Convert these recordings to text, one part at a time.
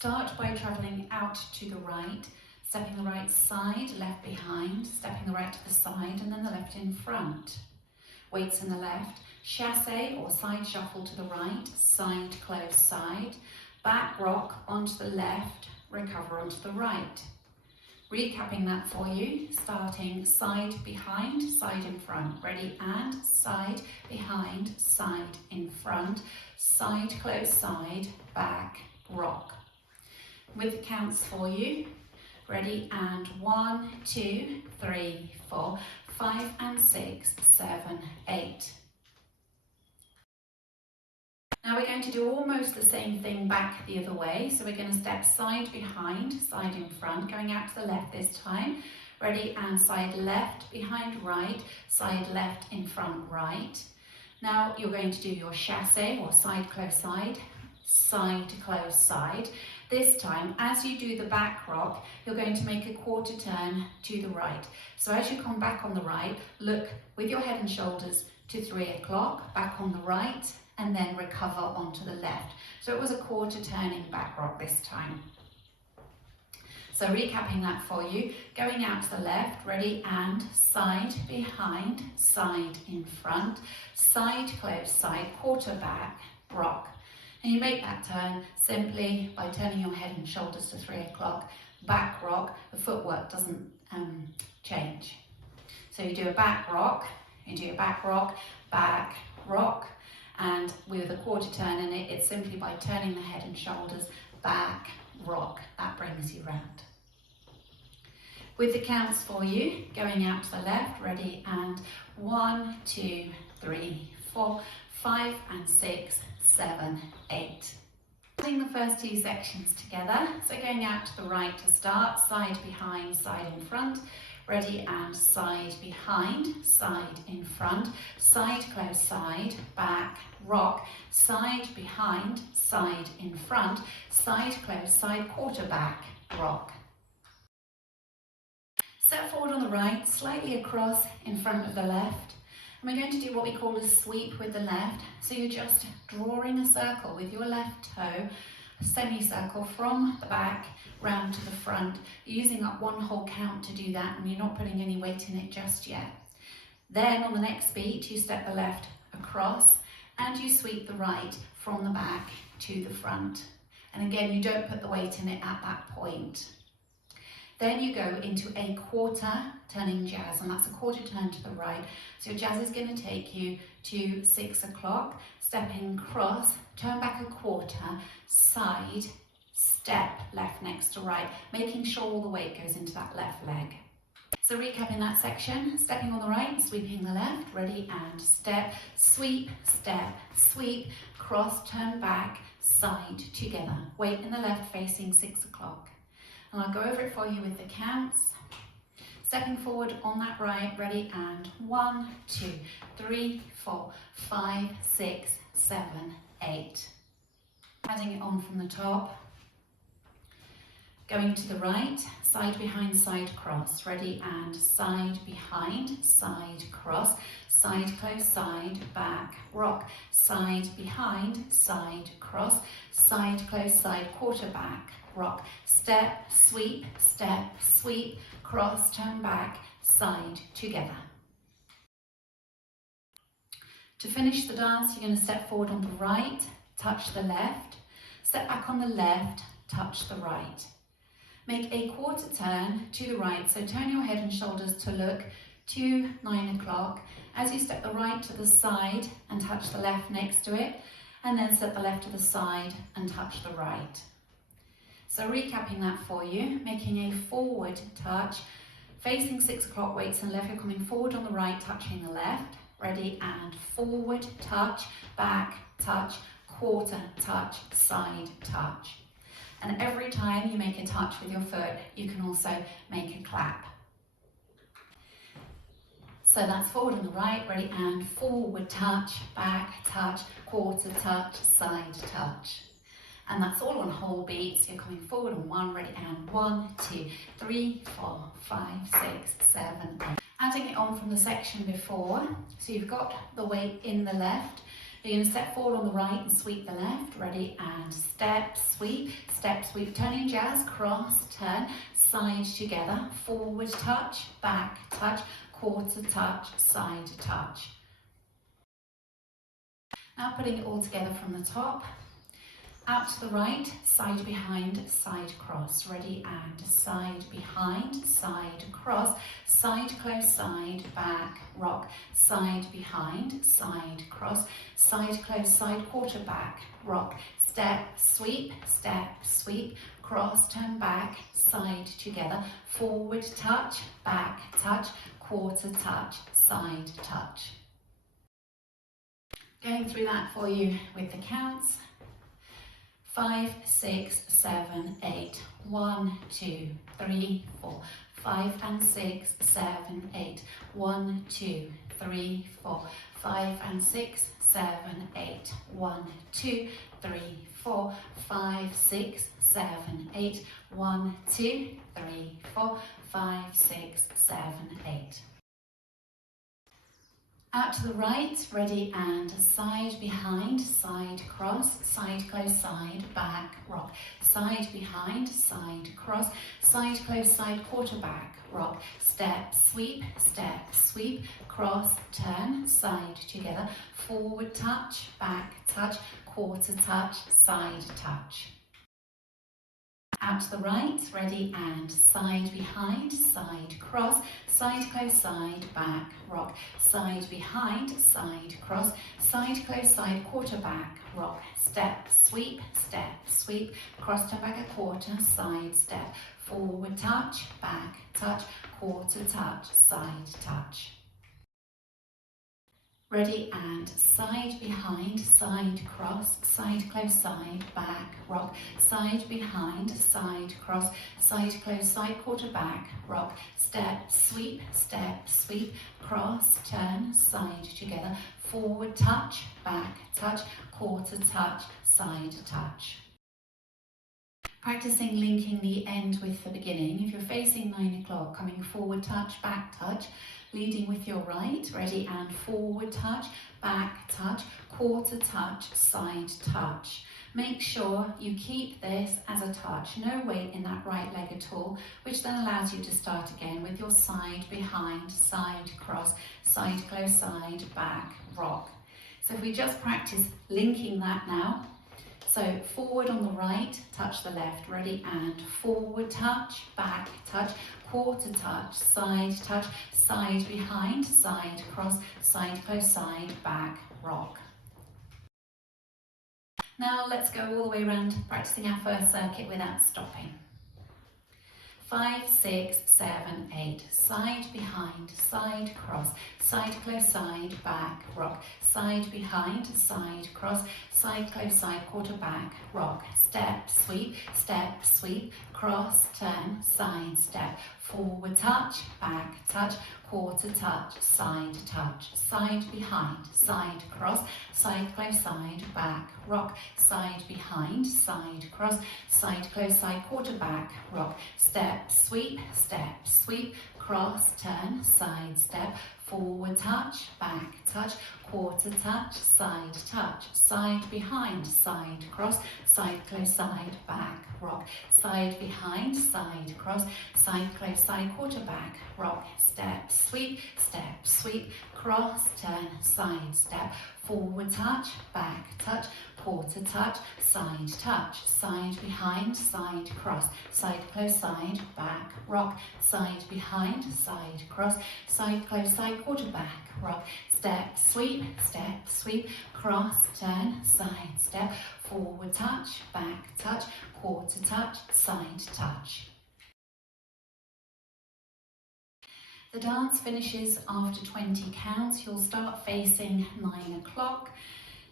Start by travelling out to the right, stepping the right side, left behind, stepping the right to the side and then the left in front. Weights in the left, chassé or side shuffle to the right, side close side, back rock onto the left, recover onto the right. Recapping that for you, starting side behind, side in front. Ready, and side behind, side in front, side close side, back rock. With the counts for you, ready, and 1, 2, 3, 4, 5 and 6, 7, 8. Now we're going to do almost the same thing back the other way. So we're going to step side behind, side in front, going out to the left this time. Ready, and side left behind right, side left in front right. Now you're going to do your chassé or side close side close side. This time, as you do the back rock, you're going to make a quarter turn to the right. So as you come back on the right, look with your head and shoulders to 3 o'clock, back on the right, and then recover onto the left. So it was a quarter turning back rock this time. So recapping that for you, going out to the left, ready, and side behind, side in front, side close side, quarter back, rock. And you make that turn simply by turning your head and shoulders to 3 o'clock, back rock, the footwork doesn't change. So you do a back rock, back rock, and with a quarter turn in it, it's simply by turning the head and shoulders, back, rock. That brings you round. With the counts for you, going out to the left, ready, and 1, 2, 3, 4, 5 and 6, 7, 8. Putting the first two sections together, so going out to the right to start, side behind, side in front, ready, and side behind, side in front, side close side, back, rock, side behind, side in front, side close side, quarter back, rock. Step forward on the right, slightly across in front of the left. And we're going to do what we call a sweep with the left. So you're just drawing a circle with your left toe, a semicircle from the back round to the front, using up one whole count to do that, and you're not putting any weight in it just yet. Then on the next beat, you step the left across and you sweep the right from the back to the front. And again, you don't put the weight in it at that point. Then you go into a quarter turning jazz, and that's a quarter turn to the right. So your jazz is going to take you to 6 o'clock, stepping across, turn back a quarter, side, step left next to right, making sure all the weight goes into that left leg. So recapping that section, stepping on the right, sweeping the left, ready, and step, sweep, cross, turn back, side, together. Weight in the left facing 6 o'clock. And I'll go over it for you with the counts. Stepping forward on that right, ready, and 1, 2, 3, 4, 5, 6, 7, 8. Adding it on from the top. Going to the right, side behind, side cross, ready, and side behind, side cross, side close side, back, rock, side behind, side cross, side close side, quarter back, rock, step, sweep, cross, turn back, side, together. To finish the dance, you're going to step forward on the right, touch the left, step back on the left, touch the right. Make a quarter turn to the right, so turn your head and shoulders to look to 9 o'clock. As you step the right to the side and touch the left next to it, and then step the left to the side and touch the right. So recapping that for you, making a forward touch, facing 6 o'clock, weights and left, you're coming forward on the right, touching the left, ready, and forward touch, back touch, quarter touch, side touch. And every time you make a touch with your foot, you can also make a clap. So that's forward on the right, ready, and forward touch, back touch, quarter touch, side touch. And that's all on whole beats. You're coming forward on 1, ready, and 1, 2, 3, 4, 5, 6, 7, 8. Adding it on from the section before. So you've got the weight in the left. You're going to step forward on the right and sweep the left. Ready, and step, sweep, turning jazz, cross, turn, side together, forward touch, back touch, quarter touch, side touch. Now putting it all together from the top. Out to the right, side behind, side cross. Ready, and side behind, side cross, side close, side back, rock, side behind, side cross, side close, side quarter back, rock, step, sweep, cross, turn back, side together, forward touch, back touch, quarter touch, side touch. Going through that for you with the counts. 5, 6, 7, 8. 1, 2, 3, 4. 5 and 6, 7, 8. 1, 2, 3, 4. 5 and 6, 7, 8. 1, 2, 3, 4. 5, 6, 7, 8. 1, 2, 3, 4. 5, 6, 7, 8. Out to the right, ready, and side behind, side cross, side close, side back, rock, side behind, side cross, side close, side quarter back, rock, step, sweep, cross, turn, side together, forward touch, back touch, quarter touch, side touch. Out to the right, ready, and side behind, side cross, side close, side back, rock, side behind, side cross, side close, side quarter back, rock, step, sweep, cross, turn back a quarter, side step, forward touch, back touch, quarter touch, side touch. Ready, and side behind, side cross, side close, side back, rock, side behind, side cross, side close, side quarter back, rock, step, sweep, cross, turn, side together, forward touch, back touch, quarter touch, side touch. Practicing linking the end with the beginning. If you're facing 9 o'clock, coming forward touch, back touch, leading with your right, ready, and forward touch, back touch, quarter touch, side touch. Make sure you keep this as a touch, no weight in that right leg at all, which then allows you to start again with your side behind, side cross, side close, side back, rock. So if we just practice linking that now. So forward on the right, touch the left, ready, and forward touch, back touch, quarter touch, side behind, side cross, side close, side back, rock. Now let's go all the way around, practicing our first circuit without stopping. 5, 6, 7, 8. Side behind, side cross, side close, side back, rock, side behind, side cross, side close, side quarter back, rock, step, sweep, cross, turn, side step, forward touch, back touch, quarter touch, side behind, side cross, side close, side back, rock, side behind, side cross, side close, side quarter back, rock, step, sweep, cross, turn, side step, forward touch, back touch, quarter touch, side behind, side cross, side close, side back, rock, side behind, side cross, side close, side quarter back, rock, step, sweep, cross, turn, side step, forward touch, back touch, quarter touch, side behind, side cross, side close, side back, rock, side behind, side cross, side close, side quarter back, rock, step, sweep, cross, turn, side step, forward touch, back touch, quarter touch, side touch. The dance finishes after 20 counts. You'll start facing 9 o'clock.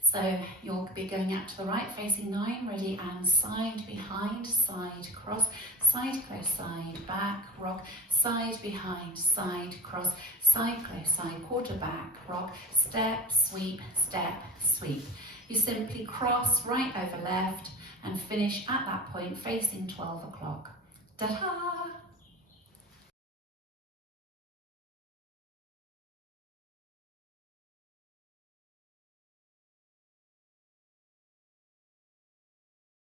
So you'll be going out to the right, facing 9, ready, and side behind, side cross, side close, side back, rock, side behind, side cross, side close, side quarter back, rock, step, sweep. You simply cross right over left and finish at that point facing 12 o'clock. Ta-da!